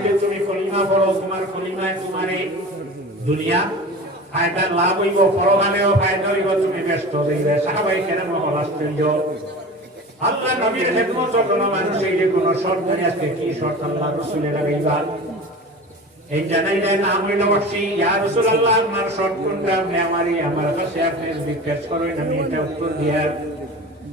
হইলে তুমি কলিমা পড়ো তোমার কলিমায় তোমারে দুনিয়া। ফায়দা লাভ হইব পরমানেও ফায়দা হইব, তুমি ব্যস্ত হইবে। সাহাবাই কেন হল আশ্চর্য আল্লাহ নবীর হেদমত কোনো মানুষ এই যে কোনো শর্ত আসবে কি শর্ত আল্লাহ রসুলের লাগাইবা এই জানাই যায় না, আমি নবসি ইয়া রসুল আল্লাহ আমার শর্ট কোনটা? আপনি আমারই, আমার কাছে আপনি জিজ্ঞেস করেন, আমি এটা উত্তর দিয়া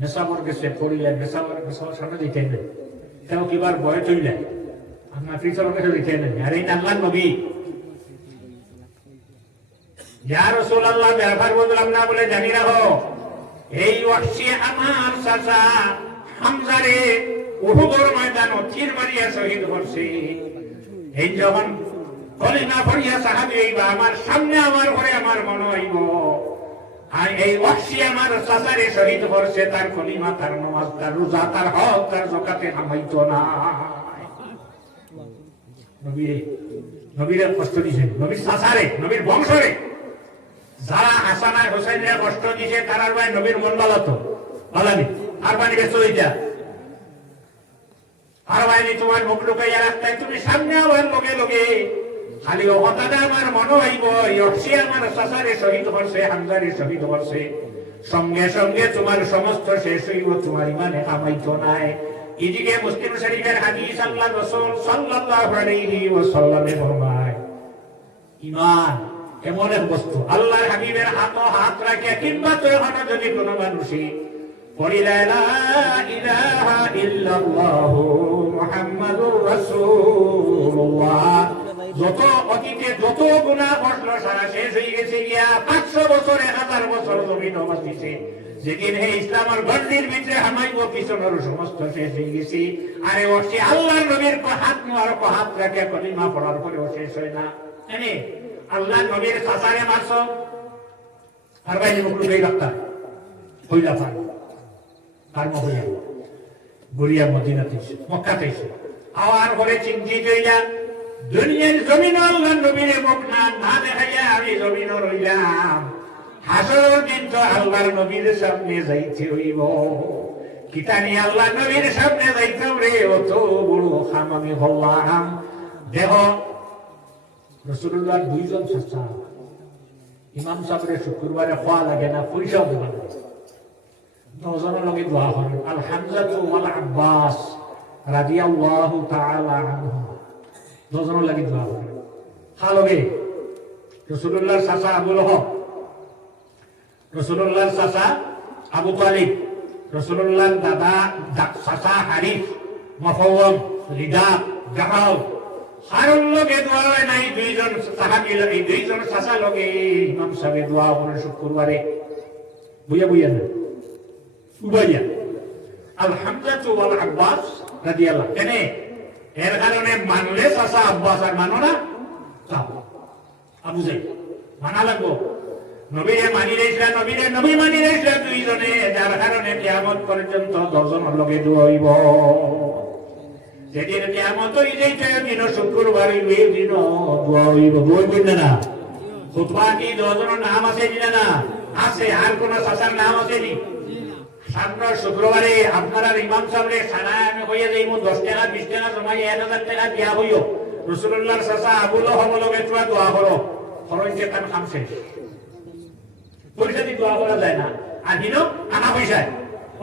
নেশাবর গেছে পড়িলেন নেশাবর নেশাবর সামনে দিতেন না তেও কিবার বয়ে চললেন আপনার পিছনের কাছে দিতেন না আর এই আল্লাহ নবী ইয়া রাসূলুল্লাহ ব্যবহার বললাম না বলে জানি রাখো এই আমার হামজারে ময়দান মারিয়া শহীদ এই যখন কলিমা ফরিয়া সাহাবি হইবা আমার সামনে আমার ঘরে আমার মনে হইব আর এই ওয়াসি আমার চাচারে শহীদ করছে, তার কলিমা তার নামাজ, তার রোজা, তার হক, তার জকাতে নামাইতো না। নবীরে নবীরে কষ্ট দিছে, নবীর চাচারে, নবীর বংশরে। যারা হাসান আর কষ্ট দিছে তারার ভাই নবীর মন ভালো তো। আর বানি বেশ ওইটা আর বাইরে তোমার মুখ লুকাইয়া রাখতে তুমি সামনে আবার লগে লগে খালি ও আমার মনে হইব ইয়সি আমার সাসারে শহীদ করছে হামজারে শহীদ করছে সঙ্গে সঙ্গে তোমার সমস্ত শেষ হইব তোমার ইমানে কামাইতো নাই। এদিকে মুসলিম শরীফের হাদিস আল্লাহ রাসূল সাল্লাল্লাহু আলাইহি ওয়াসাল্লামে ফরমায় ইমান এমন এক বস্তু। আল্লাহর হাবিবের হাত হাত রাখে কিংবা তো এখানে যদি কোনো মানুষই পড়িলা লা ইলাহা ইল্লাল্লাহু মুহাম্মাদুর রাসূলুল্লাহ যত অতীতে যত গুনাহ করল সারা শেষ হয়ে গেছে গিয়া পাঁচশো বছর এক হাজার বছর জমিন অবাস দিছে। যেদিন হে ইসলামের গন্ডির ভিতরে হামাইব পিছনের সমস্ত শেষ হয়ে গেছি। আরে ও সে আল্লাহর নবীর হাত নোয়ার হাত রাখে কলিমা পড়ার পরেও শেষ হয় না। এনে আল্লাহ নবীর সাসারে মারছ। আর বাইরে মুখ লুকাই রাখতাম। হইলা পার। কর্ম হইয়া গড়িয়া মদিনাতে মক্কাতে আওয়ার ঘরে চিন্তিত হইলা দুনিয়ার জমিন আল্লাহ নবীরে মুখ না না দেখাইয়া আমি জমিন রইলাম। হাসর দিন তো আল্লাহর নবীর সামনে যাইতে হইব। কিতানি আল্লাহ নবীর সামনে যাইতাম রে অত বড় খাম আমি হল্লাম দেহ রসুল্লাহ দুইজন চাচা। ইমাম সাহেবের শুক্রবারে খোয়া লাগে না পয়সাও দেওয়া লাগে নজনের লগে দোয়া করেন আল হামজাতু ওয়াল আব্বাস রাদিয়াল্লাহু তাআলা আনহু। নজনের লাগি করেন খালগে রাসূলুল্লাহর চাচা আবু লহব রাসূলুল্লাহর চাচা আবু তালিব। রাসূলুল্লাহর দাদা চাচা হারিফ মফওয়াম রিদাব জাহাল হারুল লগে দোয়া নাই, দুইজন সাহাবী লগে দুইজন চাচা লগে ইমাম সাহেব দোয়া করেন শুক্রবারে বুঝা বুঝা না? উবাইয়া। আল হামজাতু ওয়াল আব্বাস রাদিয়াল্লাহ কেনে এর কারণে মানলে চাচা আব্বাস আর মানো না। আবু যাই মানা লাগবো। নবীরে মানি রয়েছিল নবীরে, নবী মানি রয়েছিল দুইজনে। যার কারণে কিয়ামত পর্যন্ত দশজনের লগে দোয়াইব যেদিন কিয়ামত হই যাইতে দিন শুক্রবার হইবে দিন হইব দোয়াইবেন না? খুতবা কি দশজনের নাম আছে কিনা না? আছে আর কোন চাচার নাম আছে নি? সামনে শুক্রবারে আপনারা ইমাম খানায় আমি হইয়া যাইব দশ টাকা বিশ টাকা জমাই এক হাজার টাকা দিয়া হইও। রসুল্লাহর চাচা আবুল হবলগে তোরা দোয়া করো খরচে তার খাম শেষ। পয়সা দিয়ে দোয়া করা যায় না। আর দিন আনা পয়সায়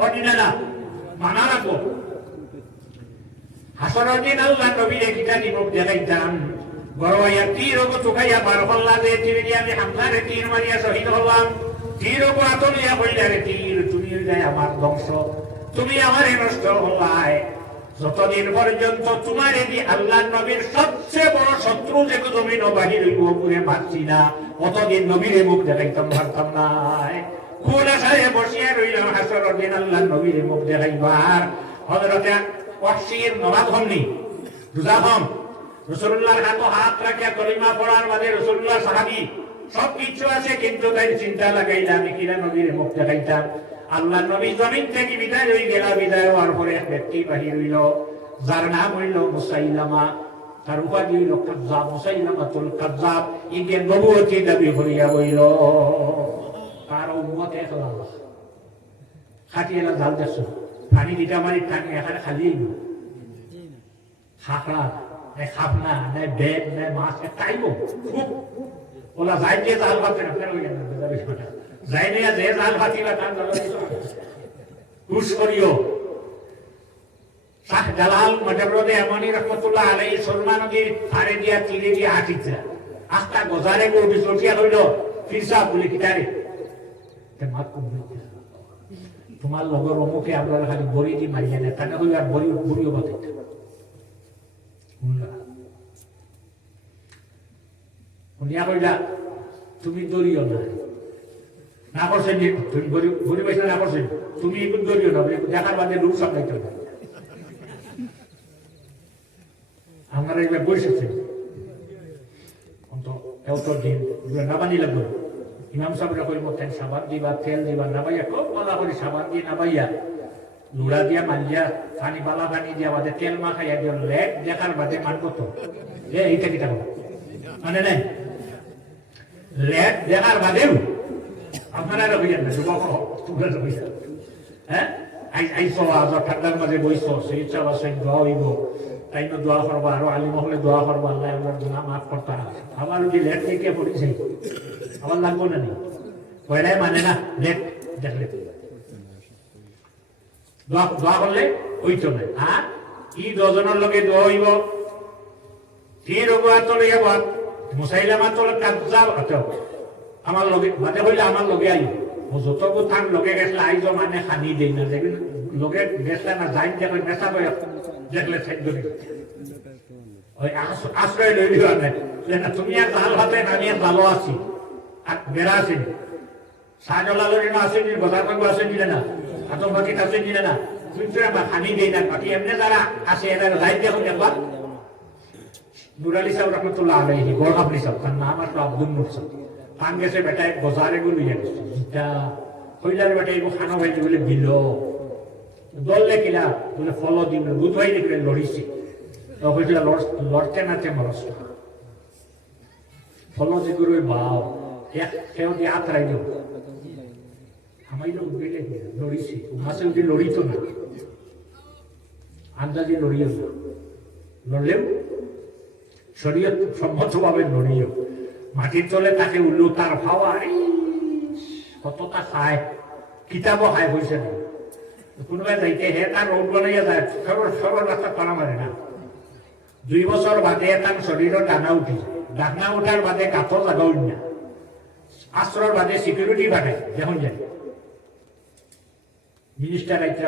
অর্ডিনা না, মানা রাখব হাসনের দিন আল্লাহ নবীর কিতা নিমক দেখাইতাম গরবাইয়া তীর চুকাইয়া বার হল্লা যে তীর আমি হামলারে তীর মারিয়া শহীদ হলাম। তীর ওগো আতলিয়া বললে রে তীর, তুমি যায় আমার ধ্বংস। তুমি আমারে নষ্ট হল্লায় যতদিন পর্যন্ত তোমার এদি আল্লাহ নবীর সবচেয়ে বড় শত্রু যে জমিন বাহির পুরে মারছি না। কতদিন নবীরে মুখ দেখাইতাম পারতাম না। কোন আশায় বসিয়া রইলাম হাসর দিন আল্লাহ নবীরে মুখ দেখাইবার। হজরতে অশ্বির নবাদ হননি রোজা হন। রসুল্লাহর হাত হাত রাখিয়া কলিমা পড়ার বাদে রসুল্লাহ সাহাবি সব কিছু আছে, কিন্তু তাই চিন্তা লাগাইলা আমি কিনা নবীর মুখ দেখাইতাম। আল্লাহ নবী জমিন থেকে বিদায় হয়ে গেলা, বিদায় হওয়ার পরে এক ব্যক্তি বাহির হইল। যার নাম হইল মুসাইলামা। তার উপাধি হইল নবুয়তি দাবি করিয়া হইল তার জাল দেখছ? পানি দিটা মারি টানি এখানে খালি নাই খাপনা নাই বেগ নাই মাছ খাইব খুব ওলা যাই দিয়ে জাল ভাতে না যাই নিয়ে যে জাল ভাতিবা তার ঘুষ করিও। শাহ জালাল মজবরদে এমনই রহমতুল্লাহ আলাই সরমা নদীর ধারে দিয়া তীরে দিয়া হাঁটিছে আস্তা গজারে গো বিসরটিয়া হইল ফিরসা বলে কিতারে মাত কম তোমার লগর অমুকে আপনারা খালি বড়ি দি মারিয়া নেয় তাকে হইল আর বড়ি বুড়িও বাতাইতে শুনিয়া কইলা, তুমি দরিও না। না করছেন যে তুমি গরিব হয়েছে না করছেন। তুমি একটু দরিও না। দেখার বাদে লোক সামলাইতে হবে আপনারা এবার বসেছেন অন্ত এত দিন না বানি লাগবে। ইমাম সাহেবরা কইব তেল সাবান দিবা, তেল দিবা নাবাইয়া খুব বলা করে সাবান দিয়ে নাবাইয়া লুড়া দিয়া, মালিয়া, পানি, বালা পানি দিয়া বাদে তেল মাখাইয়া দিও, লেট দেখার বাদে মান কত। এ, এইটা মানে নাই লেট দেখার বাদেও আপনারা রবিয়ান না যুবক তোমরা রবিয়ান হ্যাঁ? আই আইসো সেই ইচ্ছা বাসে দোয়া হইব। না দোয়া করবা, আরও আলী মহলে দোয়া করবা, আল্লাহ আমার গুনাহ মাফ যদি লেট থেকে পড়েছে, আমার লাগবো না নি? মানে না, লেট দেখলে দোয়া দোয়া করলে হইতো না। হ্যাঁ ই দজনের লগে দোয়া হইব। তীর ওগুয়াত লইয়া বাদ মুসাইলামা তোর কাজ্জাব আতো আমার লগে মাতে হইলে আমার লগে আইব ও যতগু থান লগে গেছলে আইজ মানে খানি দেই না যেদিন লগে গেছলে না যাই দেখে নেশা বয় দেখলে সাইড ওই আশ্রয় লই দিও না তুমি আর জাল হাতে না নিয়ে ভালো আছি। আর বেড়া আছি শাহজালালের জন্য আসে নি বাজার করব আসে নিলে না? আতঙ্কবাদী আসে নিলে না কিন্তু আমরা খানি দেই না, বাকি এমনি যারা আসে এরা যাই দেখুন একবার নুর আলী সাহেব রহমতুল্লাহ বড় আপনি সাহেব তার নাম আসলো আব্দুল নূর সাহেব পান গেছে বেটায় বজারে গুলো ইয়ে গেছে জিতা কইলার বেটায় এগো খানা ভাইতে বলে দিল দললে কিলা বলে ফলো দিল বুধ ভাই দেখলে লড়িছি কইছিল লড়তে নাতে মরস ফলো যে গুরু বাও এক কেউ দিয়ে হাত দিও। আমাইলে উঠবে লড়িছি মাসে উঠে লড়িত না আন্দাজে লড়িও না লড়লেও শরীয়ত সম্মতভাবে লড়িও মাটির তলে তাকে উল্লু তার ভাবা কতটা খায় কিতাবও খায় হয়েছে না। কোনোবাই যাইতে হে তার রোড বনাইয়া যায় সরল সরল রাস্তা পারা মারে না। দুই বছর বাদে তার শরীরের ডানা উঠি ডানা উঠার বাদে জাগা উঠি না আশ্রর বাদে সিকিউরিটি বাটে দেখুন যায় মিনিস্টার আইতা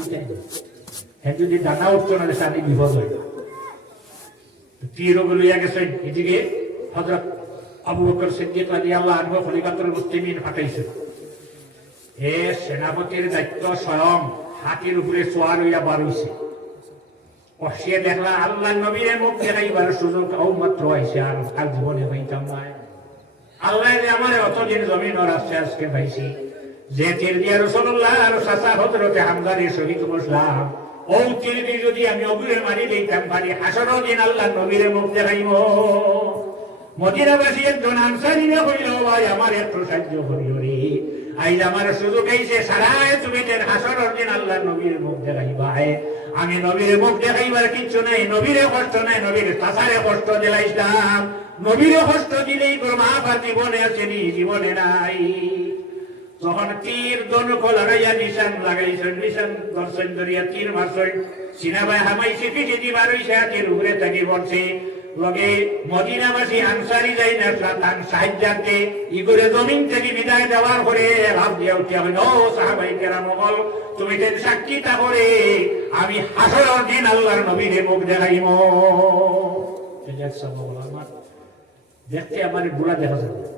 উঠত না। দানা হ্যাঁ যদি দানা উঠতো না আমি বিপদ হই তীরও লইয়া গেছে এদিকে হজরত আবু বকর সিদ্দিক রাদিয়াল্লাহু আনহু খলিফাতুল মুসলিমিন পাঠাইছে। এ সেনাপতির দায়িত্ব স্বয়ং হাতির উপরে সোয়ার হইয়া বার হইছে দেখলা আল্লাহ নবীর মুখ দেখাইবার সুযোগ ও মাত্র আইসে আর আর জীবনে পাইতাম না আল্লাহ যে আমার অতদিন জমিন ওর আসছে আজকে পাইছি। যে তীর দিয়া রসুল্লাহ আর সাসা হজরতে হামদারি শহীদ বসলাম। ও চিরদি যদি আমি অবিরে মারি দিতাম পারি হাসর দিন আল্লাহ নবীরে মুখ দেখাইব। মদিনাবাসী একজন আনসারিনে হইল, ভাই, আমার একটু সাহায্য করিও রে। আইজ আমার সুযোগ আইছে, সারায় তুমি হাসর দিন আল্লাহ নবীর মুখ দেখাইবা আমি নবীর মুখ দেখাইবার কিচ্ছু নাই, নবীরে কষ্ট নাই, নবীর চাষারে কষ্ট দিলাইছিলাম। নবীরে কষ্ট দিলেই তোর মা জীবনে আছে নি জীবনে নাই। তখন তীর দনুক লাগাইয়া নিশান লাগাইছেন, নিশান দর্শন ধরিয়া তীর মারছেন। সিনাবাই হামাইছে পিঠে দিবার হইছে হাতের উপরে থাকি বলছে লগে মদিনাবাসী আনসারি যাই না তান সাহায্যার্থে ইগরে জমিন থেকে বিদায় দেওয়ার পরে লাভ দিয়া উঠিয়া হইল ও সাহাবাই কেরা মগল, তুমি তা করে আমি হাসর দিন আল্লাহর নবীরে মুখ দেখাইম দেখতে আমার বুড়া দেখা যাবে।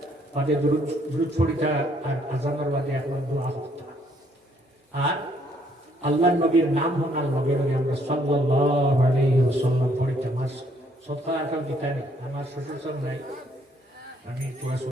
বাদে দূরত পড়িতা আর আজানোর বাদে একবার দোয়া করতা আর আল্লাহ নবীর নাম হোনার লগে আমরা সাল্লাল্লাহু আলাইহি ওয়াসাল্লাম পড়িতাম আর সৎকার আকাল দিতা নেই আমার শ্বশুর নাই। আমি